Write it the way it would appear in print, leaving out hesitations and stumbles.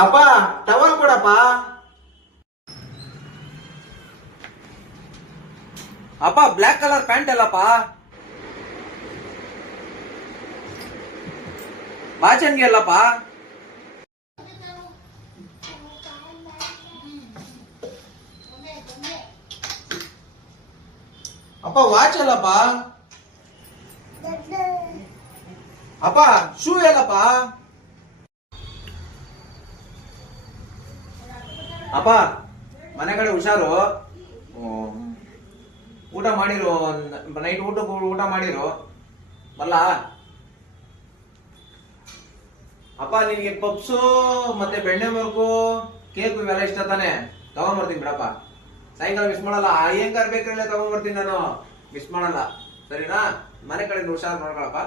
ಅಪ್ಪ ಟವಲ್ ಕೊಡಪ್ಪ. ಅಪ್ಪ ಬ್ಲ್ಯಾಕ್ ಕಲರ್ ಪ್ಯಾಂಟ್ ಎಲ್ಲಪ್ಪ. ಬಾಚನ್ಗೆ ಎಲ್ಲಪ್ಪ. ಅಪ್ಪ ವಾಚ್ ಎಲ್ಲಪ್ಪ. ಅಪ್ಪ ಶೂ ಎಲ್ಲಪ್ಪ. ಅಪ್ಪ ಮನೆ ಕಡೆ ಹುಷಾರು. ಊಟ ಮಾಡಿರು, ನೈಟ್ ಊಟ ಮಾಡಿರು ಮಲ್ಲ. ಅಪ್ಪ ನಿನ್ಗೆ ಪಪ್ಸು ಮತ್ತೆ ಬೆಣ್ಣೆ ಮುರುಕು ಕೇಕ್ ಇವೆಲ್ಲ ಇಷ್ಟ ತಾನೆ? ತಗೊಂಡ್ಬರ್ತೀನಿ ಬಿಡಪ್ಪ. ಸಾಯಂಕಾಲ ಮಿಸ್ ಮಾಡಲ್ಲ. ಅಯ್ಯಂಗಾರ್ ಬೇಕ್ರಲ್ಲೇ ತಗೊಂಡ್ಬರ್ತೀನಿ ನಾನು, ಮಿಸ್ ಮಾಡಲ್ಲ. ಸರಿನಾ? ಮನೆ ಕಡೆ ಹುಷಾರು ನೋಡ್ಕೊಳಪ್ಪ.